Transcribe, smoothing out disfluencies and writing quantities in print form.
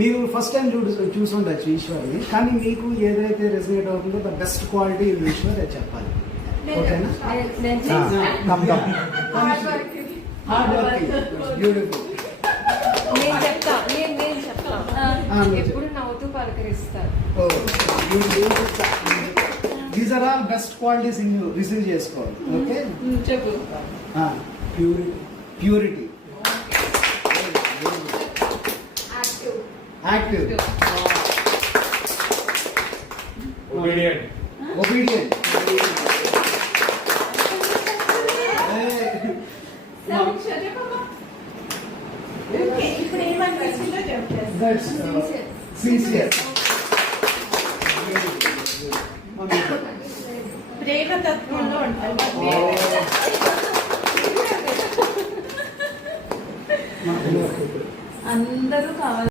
మీరు first time చూసుండొచ్చు ఈశ్వర్ని, కానీ మీకు ఏదైతే రెసినేట్ అవుతుందో ద బెస్ట్ క్వాలిటీ ఈశ్వర్ చెప్పాలి. ఓకేనా? Hard working, beautiful. ఎప్పుడు నవ్వుతూ పలకరిస్తారు. These are all best qualities in you receive చేసుకోవాలి. ఓకే, చెప్పు. Purity, active, obedient. ఇప్పుడు ఏమనిపిస్తుందో చెప్తాను. సిన్సియర్, ప్రేమతత్వంలో ఉంటారు. అందరూ కావాలి.